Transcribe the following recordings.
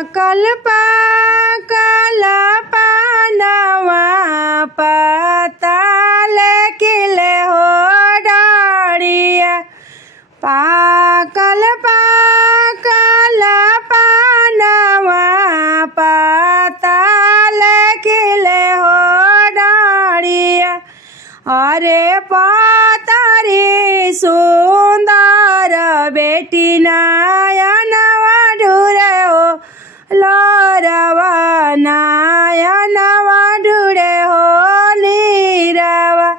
पाकल पाकल पानवा पताल खिले हो डाढ़िया। पाकल पाकल पानवा पताल खिले हो डाढ़िया। अरे पातारी सुंदर बेटी नयनवा ढूरे हो लोरवा नयनवा ढूरे हो नीरवा।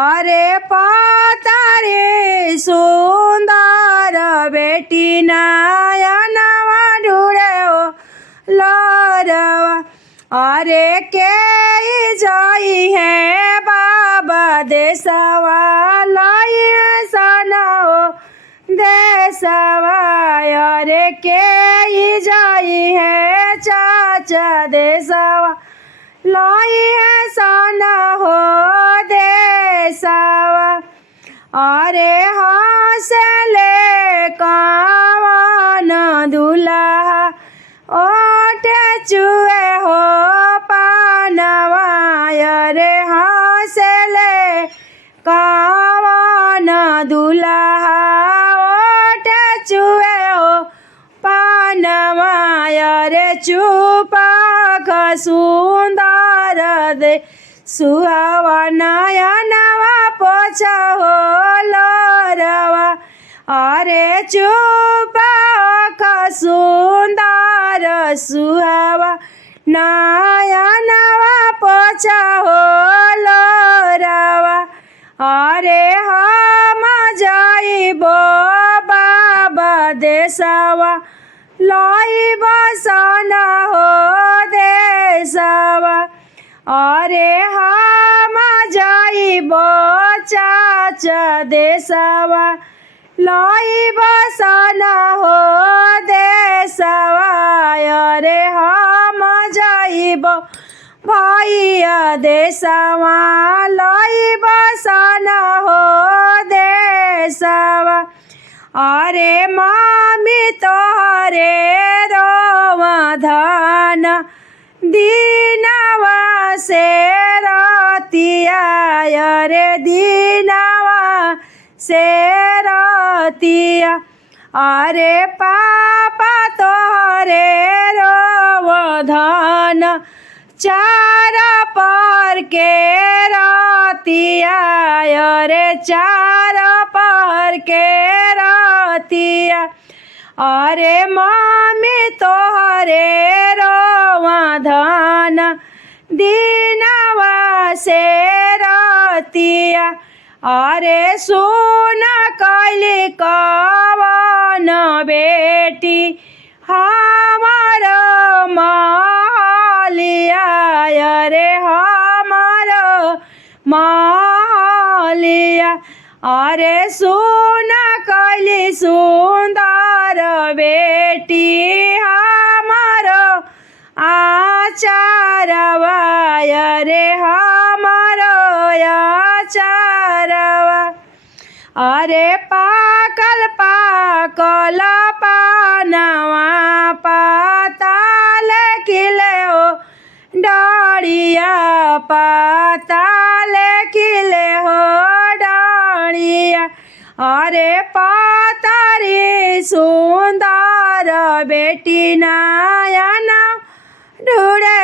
अरे पातारी सुंदर बेटी नयनवा ढूरे हो लोरवा। अरे के जाई है बाबा देसवा लाई सना हो देसवा। अरे के जाई है चाचा देसवा लाई है सना हो देसवा। अरे हंसले कावन दुल्हा ओटे चुए हो पानवा। अरे हंसले कावन दुल्हा ओटे चुए हो पानवा। अरे चुपा सुंदर दे सुहावा नयनवा पोछा हो लोरवा। अरे चुपा सुंदर सुहावा नयनवा पोछा हो लोरवा। अरे हम जाइबो बाबा देसवा लाइब सना हो देसवा। अरे हम जाइबो चाचा देसवा लाइब सना हो देसवा। अरे हम जाइबो भैया देसवा लाइब सना हो देसवा। अरे मामी तोहरे रोवा धन दीनवा से रतिया। अरे दीनवा से रतिया। अरे पापा तोहरे रोवा धन चार पर के रतिया। अरे चार पर के रतिया। अरे मामी तोहरे रोवा धन दीनवा से रतिया। अरे सुन कैली कवन बेटी हमार महलिया। अरे हमार महलिया। अरे सुन कैली सुंदर बेटी हमार आचारवा। अरे हमार आचारवा। अरे पाकल पाकल पानवा पताल खिले हो डाढ़िया। पताल खिले हो डाढ़िया। अरे पातारी सुंदर बेटी नयना ढूरे